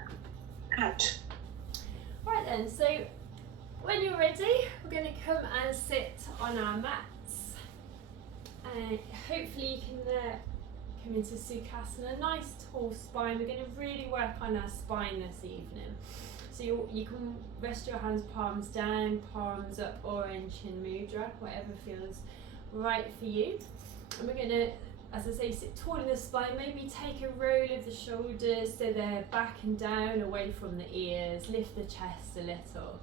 Out. Right then, so when you're ready, we're going to come and sit on our mats. And hopefully you can come into Sukhasana, a nice tall spine. We're going to really work on our spine this evening. So you can rest your hands palms down, palms up, or in Chin Mudra, whatever feels right for you. And we're going to, as I say, sit tall in the spine, maybe take a roll of the shoulders so they're back and down away from the ears, lift the chest a little.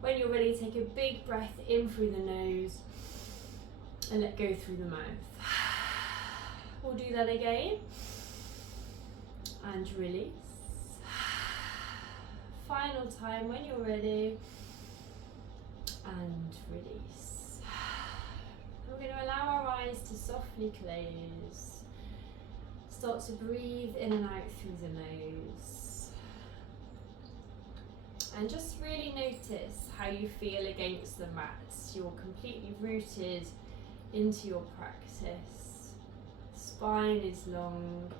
When you're ready, take a big breath in through the nose and let go through the mouth. We'll do that again. And release. Final time when you're ready. And release. We're going to allow our eyes to softly close. Start to breathe in and out through the nose. And just really notice how you feel against the mats. You're completely rooted into your practice. Spine is long.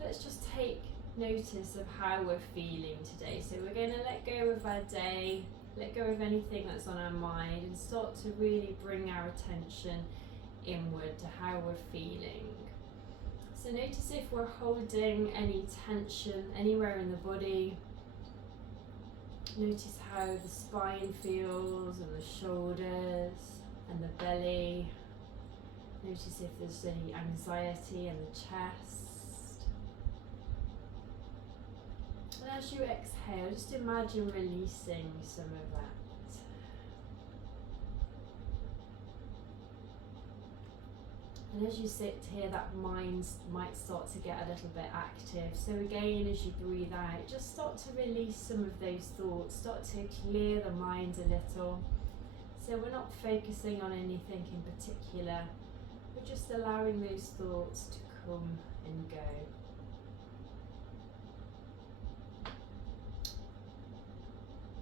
Let's just take notice of how we're feeling today. So we're going to let go of our day, let go of anything that's on our mind, and start to really bring our attention inward to how we're feeling. So notice if we're holding any tension anywhere in the body. Notice how the spine feels, and the shoulders and the belly. Notice if there's any anxiety in the chest. And as you exhale, just imagine releasing some of that. And as you sit here, that mind might start to get a little bit active. So again, as you breathe out, just start to release some of those thoughts. Start to clear the mind a little. So we're not focusing on anything in particular. We're just allowing those thoughts to come and go.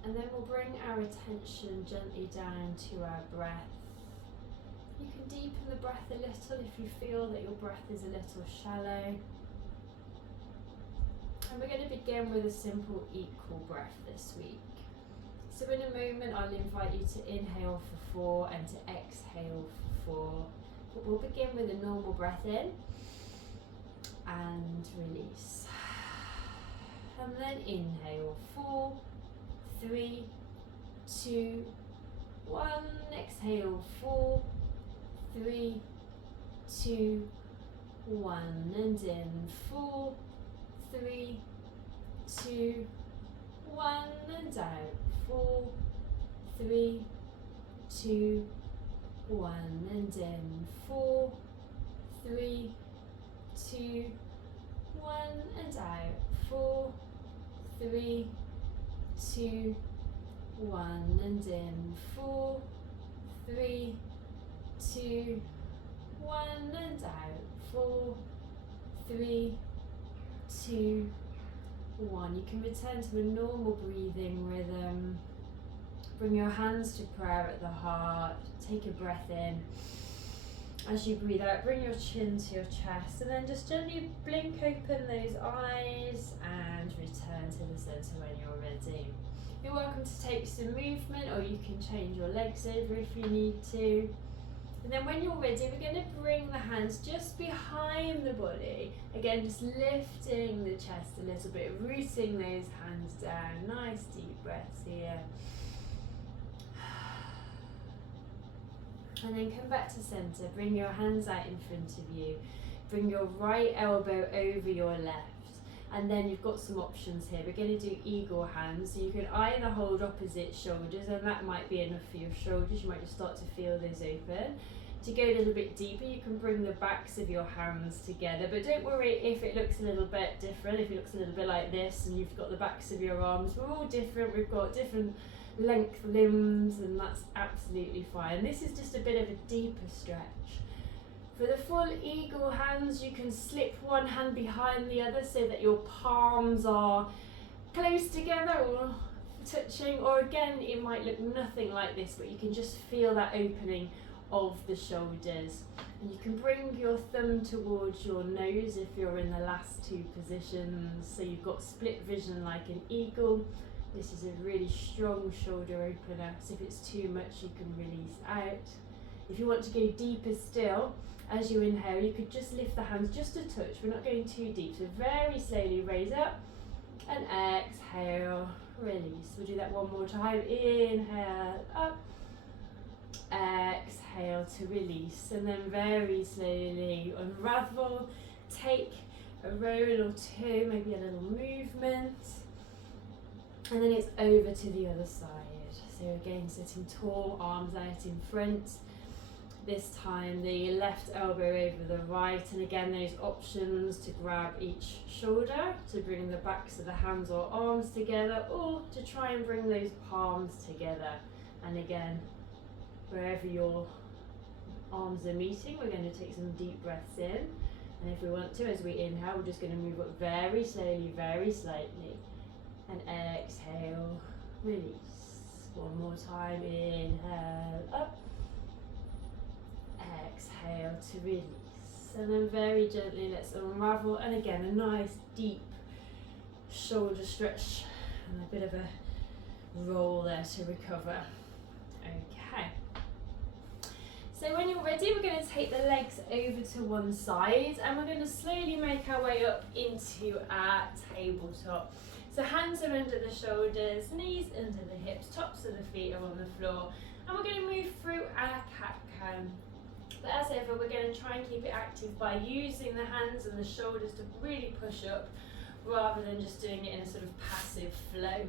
And then we'll bring our attention gently down to our breath. You can deepen the breath a little if you feel that your breath is a little shallow. And we're going to begin with a simple equal breath this week. So in a moment I'll invite you to inhale for 4 and to exhale for 4. But we'll begin with a normal breath in and release. And then inhale 4, 3, 2, 1. Exhale 4, 3, 2, 1, and in 4, 3, 2, 1, and out 4, 3, 2, 1, and in 4, 3, 2, 1, and out 4, 3, 2, 1, and in 4, 3, 2, 1, and out 4, 3, 2, 1. You can return to a normal breathing rhythm. Bring your hands to prayer at the heart. Take a breath in. As you breathe out, bring your chin to your chest, and then just gently blink open those eyes and return to the center when you're ready. You're welcome to take some movement, or you can change your legs over if you need to. And then when you're ready, we're going to bring the hands just behind the body. Again, just lifting the chest a little bit, rooting those hands down. Nice deep breaths here. And then come back to center. Bring your hands out in front of you. Bring your right elbow over your left. And then you've got some options here. We're going to do eagle hands. So you can either hold opposite shoulders, and that might be enough for your shoulders. You might just start to feel those open. To go a little bit deeper, you can bring the backs of your hands together. But don't worry if it looks a little bit different, if it looks a little bit like this and you've got the backs of your arms. We're all different. We've got different length limbs, and that's absolutely fine. This is just a bit of a deeper stretch. For the full eagle hands, you can slip one hand behind the other so that your palms are close together or touching, or again it might look nothing like this, but you can just feel that opening of the shoulders. And you can bring your thumb towards your nose if you're in the last two positions. So you've got split vision like an eagle. This is a really strong shoulder opener. So if it's too much, you can release out. If you want to go deeper still, as you inhale, you could just lift the hands just a touch. We're not going too deep. So very slowly raise up and exhale, release. We'll do that one more time. Inhale, up. Exhale to release, and then very slowly unravel. Take a roll or two, maybe a little movement, and then it's over to the other side. So again, sitting tall, arms out in front. This time the left elbow over the right, and again those options to grab each shoulder to bring the backs of the hands or arms together, or to try and bring those palms together. And again, wherever your arms are meeting, we're going to take some deep breaths in. And if we want to, as we inhale, we're just going to move up very slowly, very slightly. And exhale, release. One more time, inhale, up. Exhale to release. And then very gently, let's unravel. And again, a nice deep shoulder stretch and a bit of a roll there to recover. Okay. So when you're ready, we're going to take the legs over to one side, and we're going to slowly make our way up into our tabletop. So hands are under the shoulders, knees under the hips, tops of the feet are on the floor, and we're going to move through our cat-cow. But as ever, we're going to try and keep it active by using the hands and the shoulders to really push up, rather than just doing it in a sort of passive flow.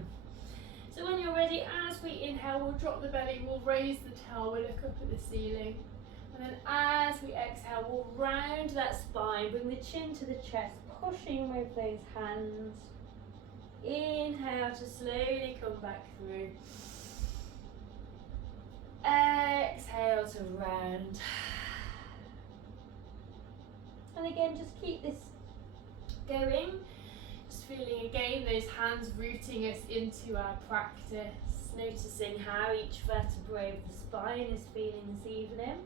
So when you're ready, as we inhale, we'll drop the belly, we'll raise the tail, we'll look up at the ceiling. And then as we exhale, we'll round that spine, bring the chin to the chest, pushing with those hands. Inhale to slowly come back through. Exhale to round. And again, just keep this going. Just feeling again those hands rooting us into our practice, noticing how each vertebrae of the spine is feeling this evening,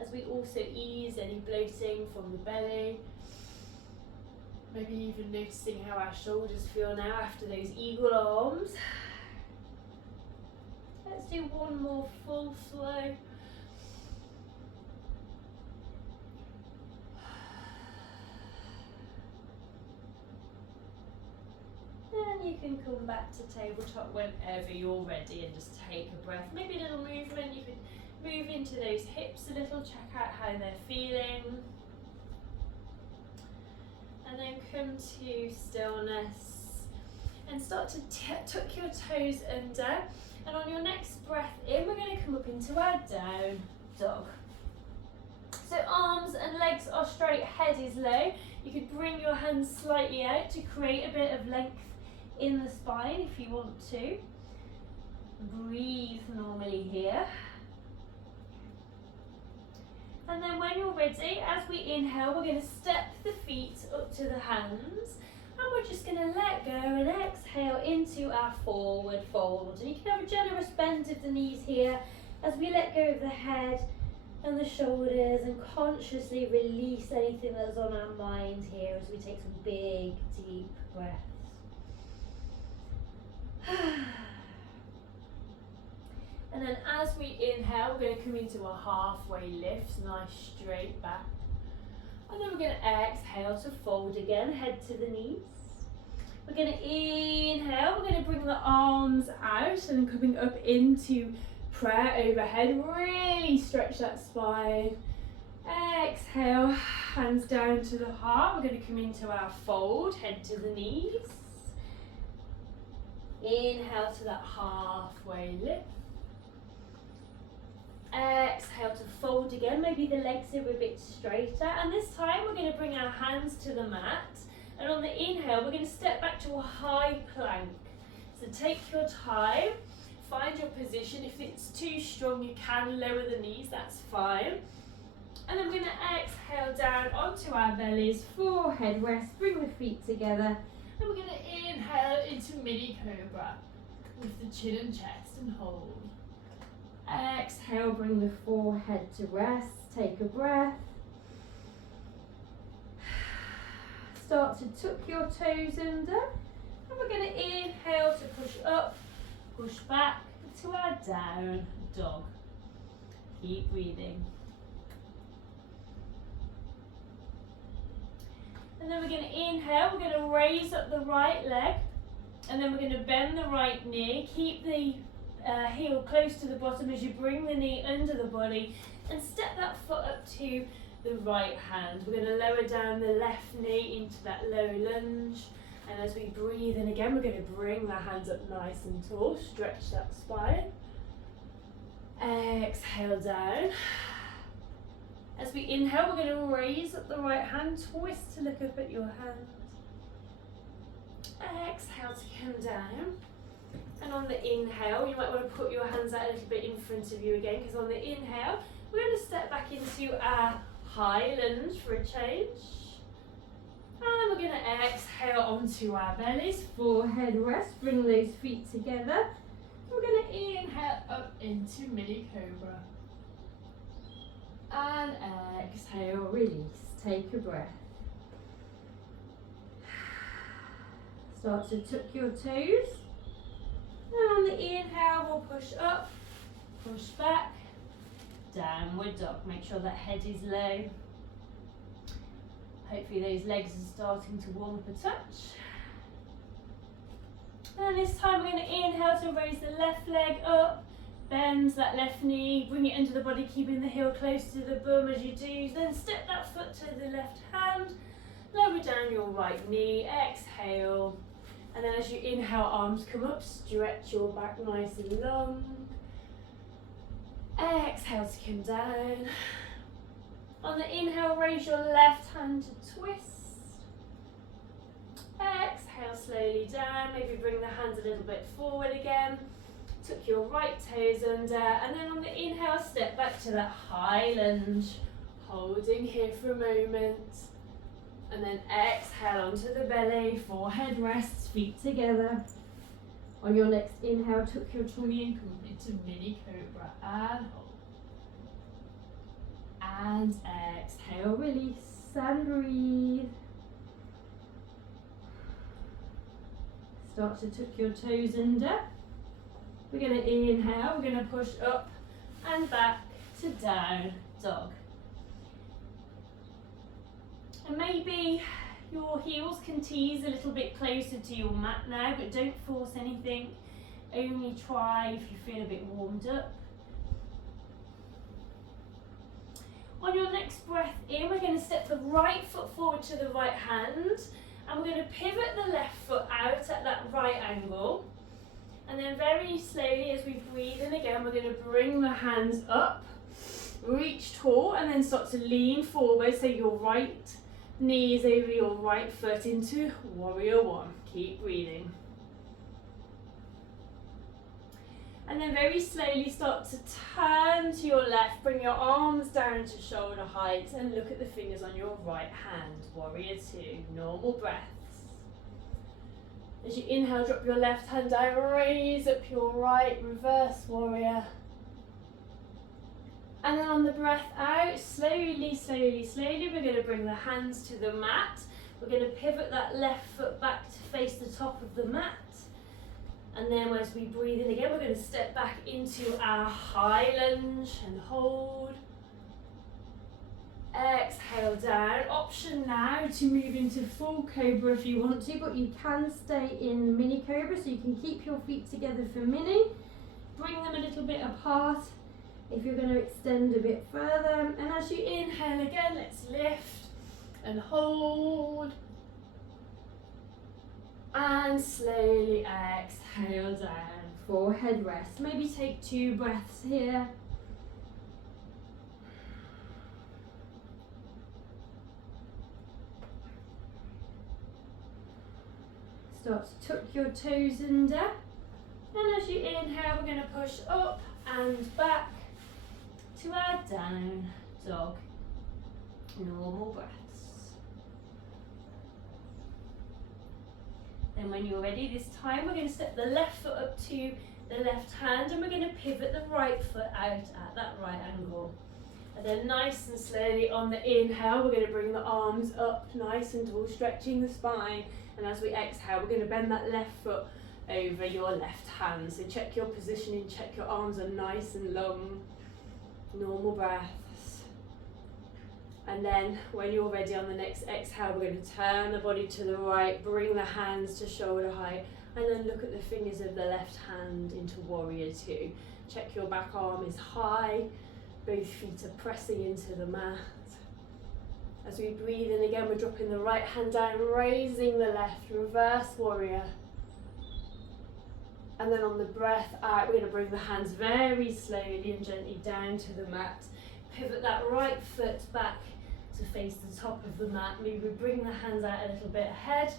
as we also ease any bloating from the belly. Maybe even noticing how our shoulders feel now after those eagle arms. Let's do one more full flow. And you can come back to tabletop whenever you're ready and just take a breath. Maybe a little movement. You can move into those hips a little, check out how they're feeling. And then come to stillness and start to tuck your toes under. And on your next breath in, we're going to come up into our down dog. So arms and legs are straight, head is low. You could bring your hands slightly out to create a bit of length in the spine if you want to. Breathe normally here. And then when you're ready, as we inhale, we're going to step the feet up to the hands. And we're just going to let go and exhale into our forward fold. And you can have a generous bend of the knees here as we let go of the head and the shoulders and consciously release anything that's on our mind here as we take some big, deep breaths. And then as we inhale, we're going to come into a halfway lift, nice straight back. And then we're going to exhale to fold again, head to the knees. We're going to inhale, we're going to bring the arms out and coming up into prayer overhead. Really stretch that spine. Exhale, hands down to the heart. We're going to come into our fold, head to the knees. Inhale to that halfway lift. Exhale to fold again, maybe the legs are a bit straighter, and this time we're going to bring our hands to the mat, and on the inhale we're going to step back to a high plank. So take your time, find your position. If it's too strong you can lower the knees, that's fine. And then we're going to exhale down onto our bellies, forehead rest, bring the feet together, and we're going to inhale into mini cobra with the chin and chest and hold. Exhale, bring the forehead to rest, take a breath. start to tuck your toes under. And we're going to inhale to push up, push back to our down dog. Keep breathing. And then we're going to inhale, we're going to raise up the right leg. And then we're going to bend the right knee. Keep the heel close to the bottom as you bring the knee under the body. And step that foot up to the right hand. We're going to lower down the left knee into that low lunge. And as we breathe in again, we're going to bring the hands up nice and tall. Stretch that spine. Exhale down. As we inhale, we're going to raise up the right hand, twist to look up at your hand. Exhale to come down. And on the inhale, you might want to put your hands out a little bit in front of you again, because on the inhale, we're going to step back into our high lunge for a change. And we're going to exhale onto our bellies, forehead rest, bring those feet together. We're going to inhale up into mini cobra. And exhale, release, take a breath. Start to tuck your toes. And on the inhale, we'll push up, push back, downward dog. Make sure that head is low. Hopefully those legs are starting to warm up a touch. And this time we're going to inhale to raise the left leg up, bend that left knee, bring it under the body, keeping the heel close to the bum as you do. Then step that foot to the left hand, lower down your right knee, exhale. And then as you inhale, arms come up, stretch your back nice and long. Exhale to come down. On the inhale, raise your left hand to twist. Exhale slowly down, maybe bring the hands a little bit forward again. Tuck your right toes under, and then on the inhale, step back to that high lunge. Holding here for a moment. And then exhale onto the belly, forehead rests, feet together. On your next inhale, tuck your tummy and come into mini cobra and hold. And exhale, release and breathe. Start to tuck your toes under. We're going to inhale, we're going to push up and back to down dog. And maybe your heels can tease a little bit closer to your mat now, but don't force anything. Only try if you feel a bit warmed up. On your next breath in, we're going to step the right foot forward to the right hand, and we're going to pivot the left foot out at that right angle. And then very slowly as we breathe in again, we're going to bring the hands up, reach tall, and then start to lean forward so your right knee is over your right foot into warrior one. Keep breathing. And then very slowly start to turn to your left, bring your arms down to shoulder height and look at the fingers on your right hand. Warrior two, normal breaths. As you inhale, drop your left hand down, raise up your right, reverse warrior. And then on the breath out, slowly, slowly, slowly, we're going to bring the hands to the mat. We're going to pivot that left foot back to face the top of the mat. And then as we breathe in again, we're going to step back into our high lunge and hold. Exhale down. Option now to move into full cobra if you want to, but you can stay in mini cobra, so you can keep your feet together for mini. Bring them a little bit apart if you're going to extend a bit further. And as you inhale again, let's lift and hold. And slowly exhale down, forehead rest. Maybe take 2 breaths here. Start to tuck your toes under. And as you inhale, we're going to push up and back to our down dog. Normal breaths. Then when you're ready, this time we're going to step the left foot up to the left hand, and we're going to pivot the right foot out at that right angle. And then nice and slowly on the inhale, we're going to bring the arms up nice and tall, stretching the spine. And as we exhale, we're going to bend that left foot over your left hand. So check your positioning, check your arms are nice and long. Normal breaths. And then when you're ready on the next exhale, we're going to turn the body to the right, bring the hands to shoulder height, and then look at the fingers of the left hand into warrior two. Check your back arm is high, both feet are pressing into the mat. As we breathe in again, we're dropping the right hand down, raising the left, reverse warrior. And then on the breath out, we're going to bring the hands very slowly and gently down to the mat. Pivot that right foot back to face the top of the mat. Maybe we bring the hands out a little bit ahead.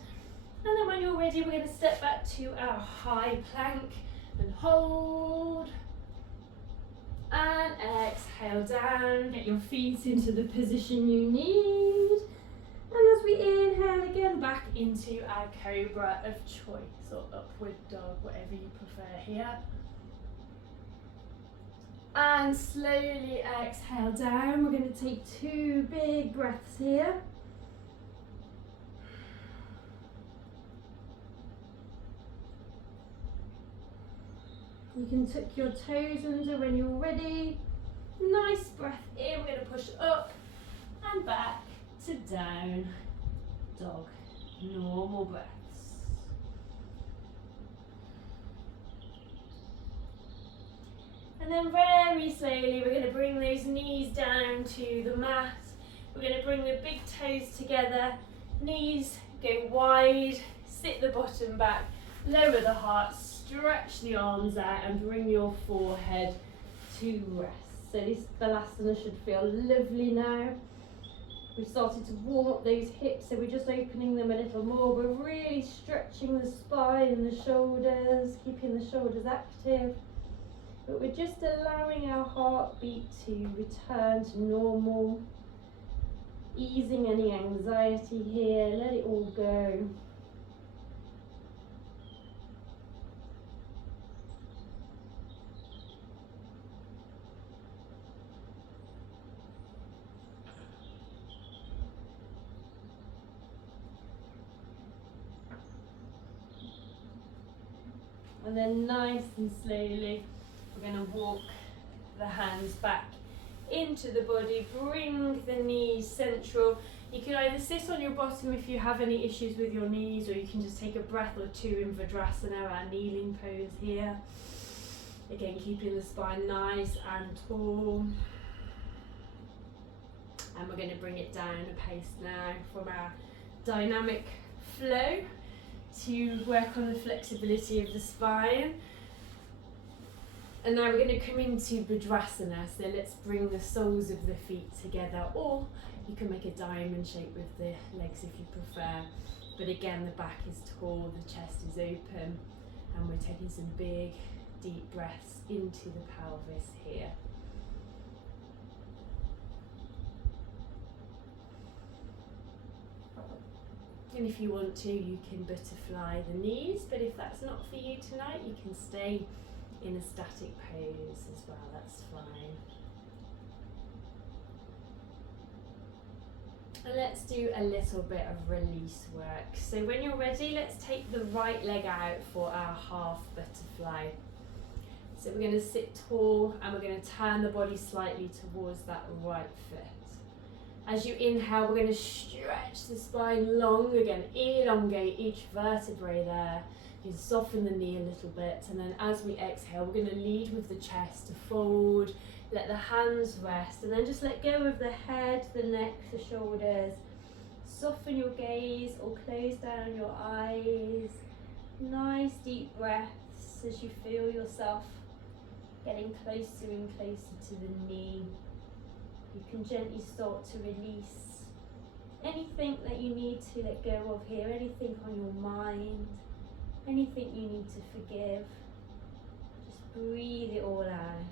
And then when you're ready, we're going to step back to our high plank and hold. And exhale down. Get your feet into the position you need. And as we inhale again, back into our cobra of choice or upward dog, whatever you prefer here. And slowly exhale down. We're going to take 2 big breaths here. You can tuck your toes under when you're ready. Nice breath in. We're going to push up and back to down dog. Normal breaths. And then very slowly we're going to bring those knees down to the mat. We're going to bring the big toes together. Knees go wide. Sit the bottom back. Lower the heart. Stretch the arms out and bring your forehead to rest. So this Balasana should feel lovely now. We've started to warm up those hips, so we're just opening them a little more. We're really stretching the spine and the shoulders, keeping the shoulders active. But we're just allowing our heartbeat to return to normal. Easing any anxiety here, let it all go. And then nice and slowly, we're going to walk the hands back into the body, bring the knees central. You can either sit on your bottom if you have any issues with your knees, or you can just take a breath or two in Vajrasana, our kneeling pose here. Again, keeping the spine nice and tall. And we're going to bring it down a pace now from our dynamic flow to work on the flexibility of the spine. And now we're going to come into Vajrasana, so let's bring the soles of the feet together, or you can make a diamond shape with the legs if you prefer. But again, the back is tall, the chest is open, and we're taking some big, deep breaths into the pelvis here. And if you want to, you can butterfly the knees, but if that's not for you tonight, you can stay in a static pose as well, that's fine. And let's do a little bit of release work. So when you're ready, let's take the right leg out for our half butterfly. So we're going to sit tall and we're going to turn the body slightly towards that right foot. As you inhale, we're going to stretch the spine long again, elongate each vertebrae there. You can soften the knee a little bit, and then as we exhale, we're going to lead with the chest to fold, let the hands rest, and then just let go of the head, the neck, the shoulders. Soften your gaze or close down your eyes. Nice deep breaths as you feel yourself getting closer and closer to the knee. You can gently start to release anything that you need to let go of here, anything on your mind, anything you need to forgive. Just breathe it all out.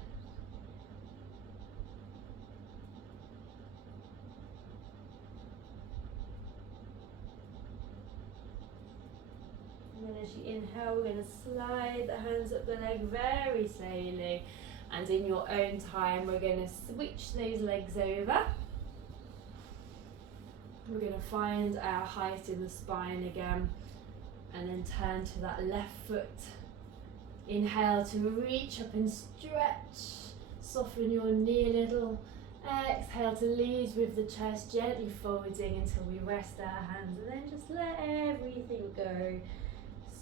And then as you inhale, we're going to slide the hands up the leg very slowly. And in your own time, we're going to switch those legs over. We're going to find our height in the spine again, and then turn to that left foot. Inhale to reach up and stretch. Soften your knee a little. Exhale to lead with the chest gently folding until we rest our hands, and then just let everything go.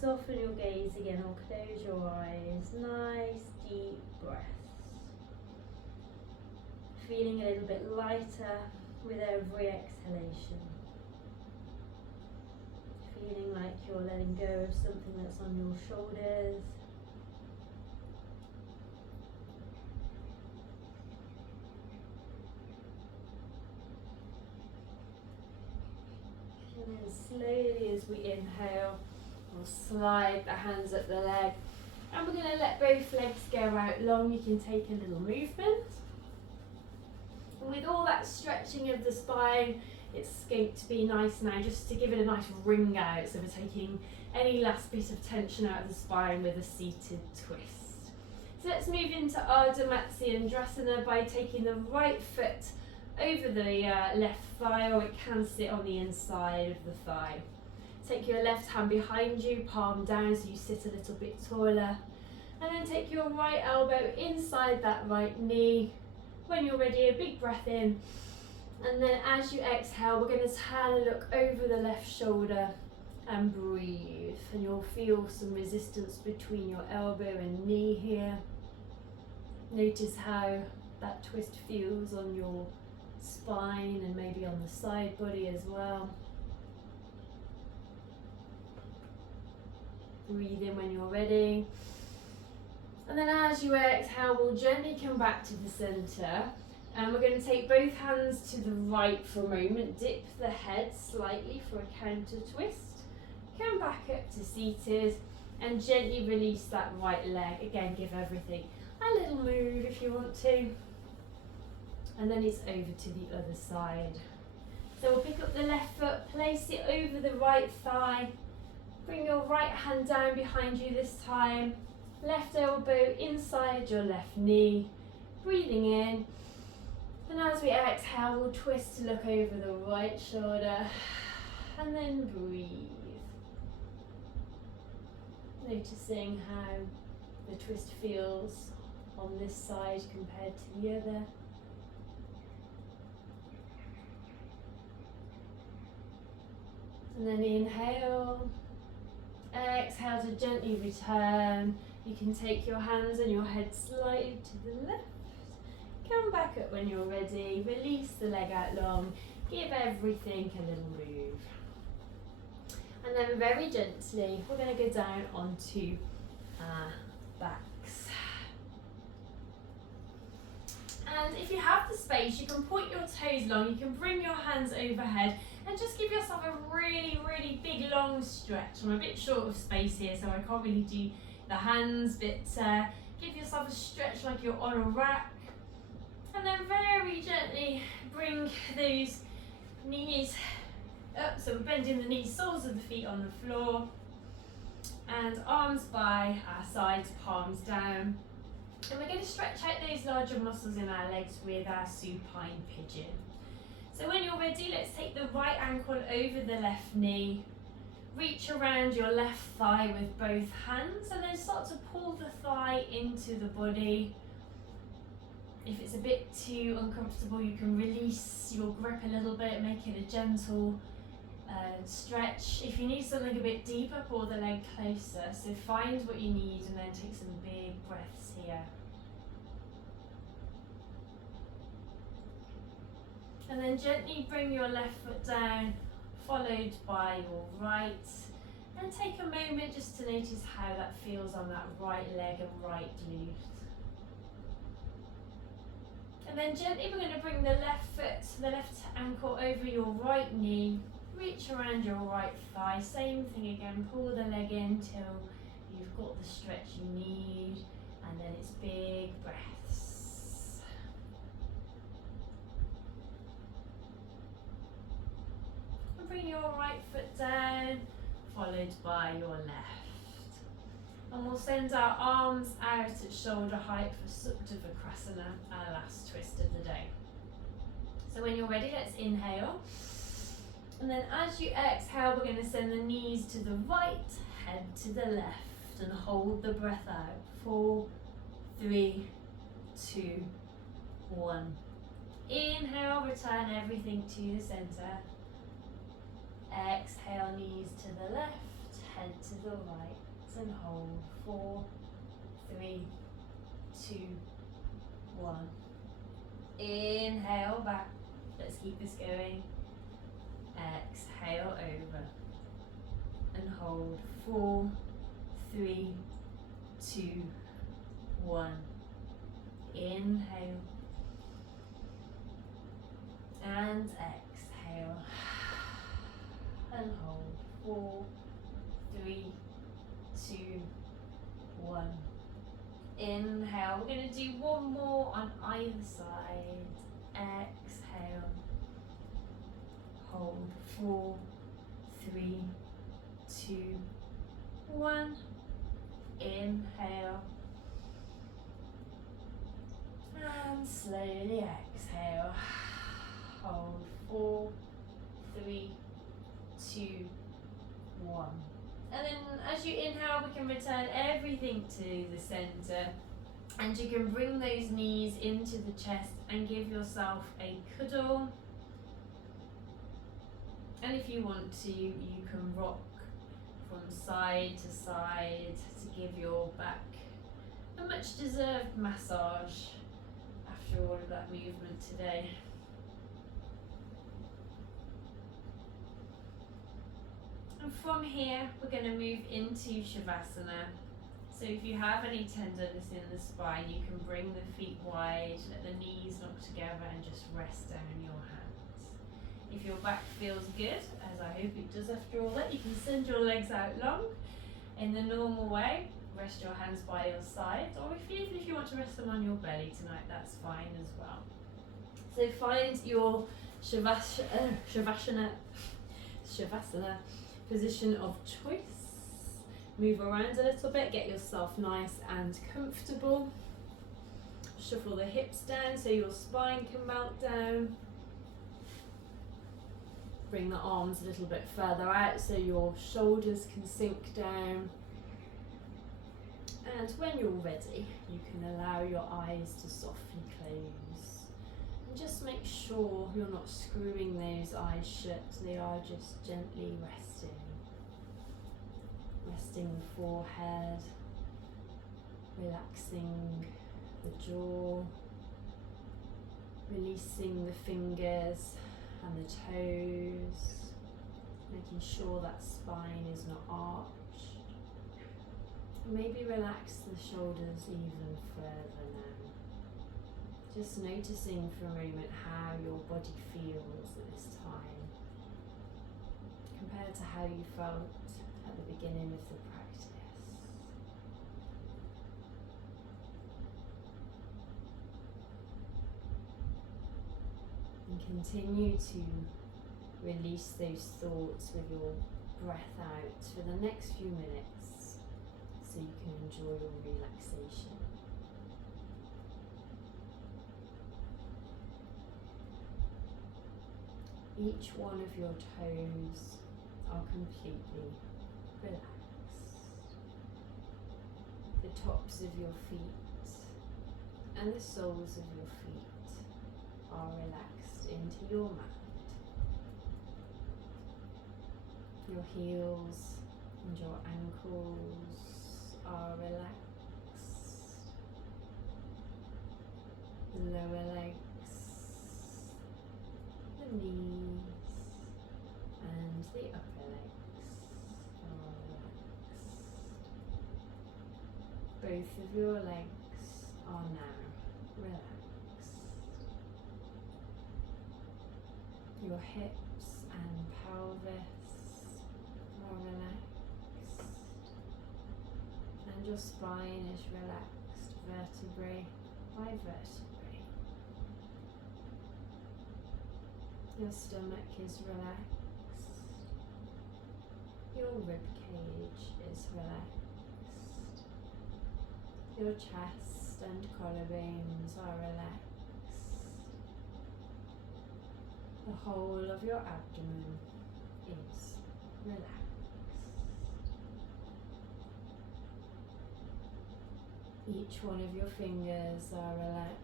Soften your gaze again or close your eyes. Nice deep breaths. Feeling a little bit lighter with every exhalation. Feeling like you're letting go of something that's on your shoulders. And then slowly as we inhale, we'll slide the hands up the leg. And we're going to let both legs go out long. You can take a little movement. And with all that stretching of the spine, it's going to be nice now just to give it a nice wring out. So we're taking any last bit of tension out of the spine with a seated twist. So let's move into Ardha Matsyendrasana by taking the right foot over the left thigh, or it can sit on the inside of the thigh. Take your left hand behind you, palm down so you sit a little bit taller. And then take your right elbow inside that right knee. When you're ready, a big breath in. And then as you exhale, we're going to turn and look over the left shoulder and breathe. And you'll feel some resistance between your elbow and knee here. Notice how that twist feels on your spine and maybe on the side body as well. Breathe in when you're ready. And then as you exhale, we'll gently come back to the centre. And we're going to take both hands to the right for a moment. Dip the head slightly for a counter twist. Come back up to seated and gently release that right leg. Again, give everything a little move if you want to. And then it's over to the other side. So we'll pick up the left foot, place it over the right thigh. Bring your right hand down behind you this time. Left elbow inside your left knee. Breathing in. And as we exhale, we'll twist to look over the right shoulder. And then breathe. Noticing how the twist feels on this side compared to the other. And then inhale. Exhale to gently return. You can take your hands and your head slightly to the left. Come back up when you're ready. Release the leg out long. Give everything a little move. And then very gently, we're going to go down onto our backs. And if you have the space, you can point your toes long. You can bring your hands overhead and just give yourself a really, really big long stretch. I'm a bit short of space here, so I can't really do the hands, but give yourself a stretch like you're on a rack. And then very gently bring those knees up. So we're bending the knees, soles of the feet on the floor. And arms by our sides, palms down. And we're going to stretch out those larger muscles in our legs with our supine pigeon. So when you're ready, let's take the right ankle over the left knee. Reach around your left thigh with both hands and then start to pull the thigh into the body. If it's a bit too uncomfortable, you can release your grip a little bit, make it a gentle stretch. If you need something a bit deeper, pull the leg closer. So find what you need and then take some big breaths here. And then gently bring your left foot down, followed by your right. And take a moment just to notice how that feels on that right leg and right glute. And then gently we're going to bring the left foot, the left ankle over your right knee. Reach around your right thigh. Same thing again, pull the leg in till you've got the stretch you need. And then it's big breaths. And bring your right foot down, followed by your left. And we'll send our arms out at shoulder height for Supta Vikrasana, our last twist of the day. So when you're ready, let's inhale. And then as you exhale, we're going to send the knees to the right, head to the left, and hold the breath out. 4, 3, 2, 1. Inhale, return everything to the center. Exhale, knees to the left, head to the right, and hold. 4, 3, 2, 1. Inhale back. Let's keep this going. Exhale over and hold. 4, 3, 2, 1. Inhale and exhale and hold. 4, 3, 2, 1. Inhale. We're going to do one more on either side. Exhale. Hold. 4, 3, 2, 1. Inhale. And slowly exhale. Hold. 4, 3, 2, 1. And then as you inhale, we can return everything to the center. And you can bring those knees into the chest and give yourself a cuddle. And if you want to, you can rock from side to side to give your back a much deserved massage after all of that movement today. And from here, we're going to move into Shavasana. So if you have any tenderness in the spine, you can bring the feet wide, let the knees knock together and just rest down your hands. If your back feels good, as I hope it does after all that, you can send your legs out long in the normal way. Rest your hands by your side, or even if you want to rest them on your belly tonight, that's fine as well. So find your Shavasana position of choice. Move around a little bit, get yourself nice and comfortable. Shuffle the hips down so your spine can melt down. Bring the arms a little bit further out so your shoulders can sink down. And when you're ready, you can allow your eyes to softly close. And just make sure you're not screwing those eyes shut, they are just gently resting. Resting the forehead, relaxing the jaw, releasing the fingers and the toes, making sure that spine is not arched. Maybe relax the shoulders even further now. Just noticing for a moment how your body feels at this time, compared to how you felt at the beginning of the practice. And continue to release those thoughts with your breath out for the next few minutes so you can enjoy your relaxation. Each one of your toes are completely relaxed. The tops of your feet and the soles of your feet are relaxed into your mat. Your heels and your ankles are relaxed. The lower legs, the knees and the upper legs are relaxed. Both of your legs are now relaxed. Your hips and pelvis are relaxed. And your spine is relaxed, vertebrae by vertebrae. Your stomach is relaxed. Your rib cage is relaxed. Your chest and collarbones are relaxed. The whole of your abdomen is relaxed. Each one of your fingers are relaxed.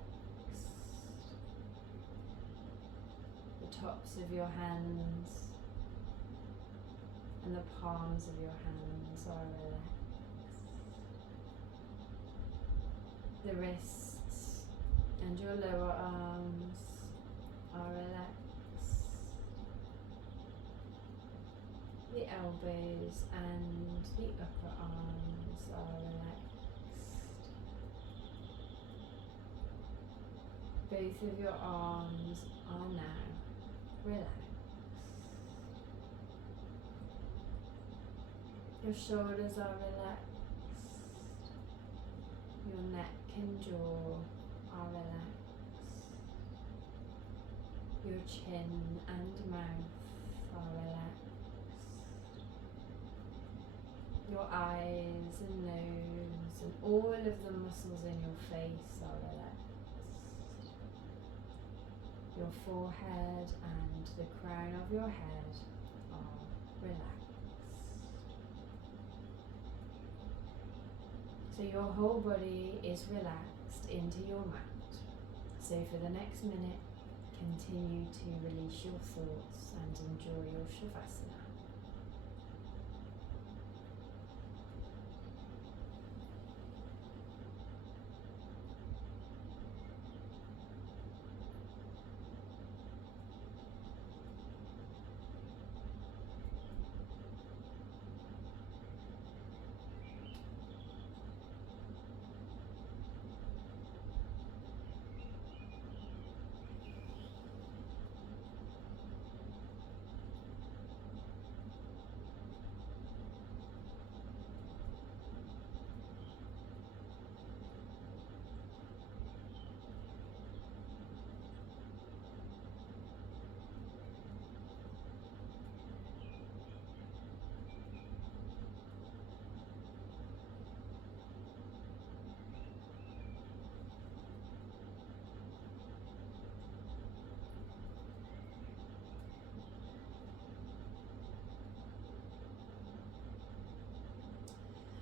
The tops of your hands and the palms of your hands are relaxed. The wrists and your lower arms are relaxed. The elbows and the upper arms are relaxed. Both of your arms are now relaxed. Your shoulders are relaxed. Your neck and jaw are relaxed. Your chin and mouth are relaxed. Your eyes and nose and all of the muscles in your face are relaxed. Your forehead and the crown of your head are relaxed. So your whole body is relaxed into your mat. So for the next minute, continue to release your thoughts and enjoy your Shavasana.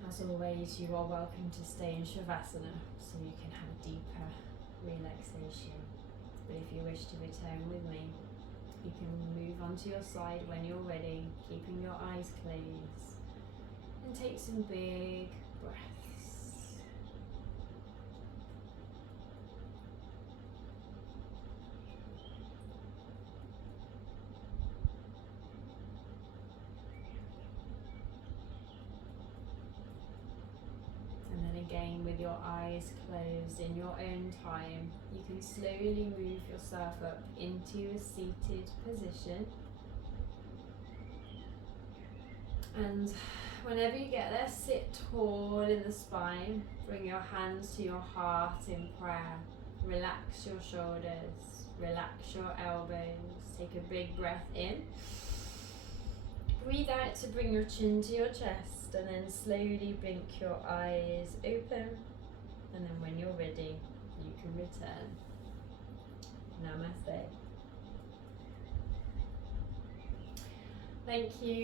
As always, you are welcome to stay in Shavasana so you can have a deeper relaxation. But if you wish to return with me, you can move onto your side when you're ready, keeping your eyes closed, and take some big breaths. Again, with your eyes closed, in your own time, you can slowly move yourself up into a seated position. And whenever you get there, sit tall in the spine. Bring your hands to your heart in prayer. Relax your shoulders, relax your elbows. Take a big breath in. Breathe out to bring your chin to your chest. And then slowly blink your eyes open, and then when you're ready, you can return. Namaste. Thank you.